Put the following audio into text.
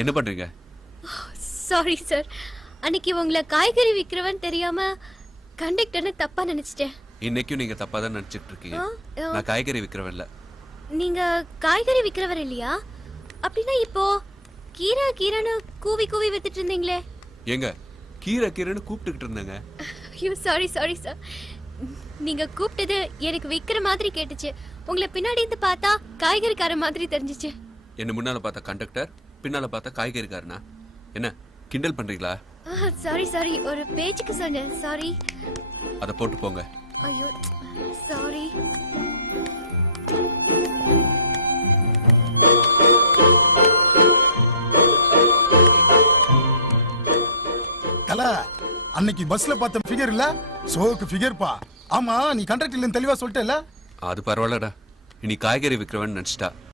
என்ன பண்றீங்க? Sorry sir, அன்னைக்கு உங்களை காய்கறி விற்கிறவன் தெரியாம கண்டக்டர்னு தப்பா நினைச்சிட்டேன். இன்னைக்கும் நீங்க தப்பா தான் நினைச்சிட்டு இருக்கீங்க. ஆ, நான் காய்கறி விற்கிறவன் இல்ல. நீங்க காய்கறி விற்கிறவர் இல்லையா? அப்படின்னா இப்போ கீரை கீரைன்னு கூவி கூவி வித்துட்டு இருந்தீங்களே? ஏங்க கீரை கீரைன்னு கூப்பிட்டுக்கிட்டு இருந்தேங்க. ஐயோ சாரி சாரி சார், நீங்க கூப்பிட்டது எனக்கு விற்கிற மாதிரி கேட்டுச்சு. உங்களை பின்னாடி இருந்து பார்த்தா காய்கறிக்கார மாதிரி தெரிஞ்சிச்சு. என்ன முன்னால பார்த்தா கண்டக்டர், பின்னால பார்த்தா காய்கறிக்காரனா? என்ன கிண்டல் பண்றீங்களா? சாரி சாரி, ஒரு பேச்சுக்கு சொன்னேன். சாரி. அதை போட்டு போங்க. ஐயோ சாரி. கலா, அன்னைக்கு பஸ்ல பார்த்த ஃபிகர் இல்ல, சோக்கு ஃபிகர் பா. ஆமா, நீ கண்டக்டர்ல தெளிவா சொல்லிட்டல. அது பரவாயில்லடா, இனி காய்கறி விற்கிறவன் நினைச்சிட்டா.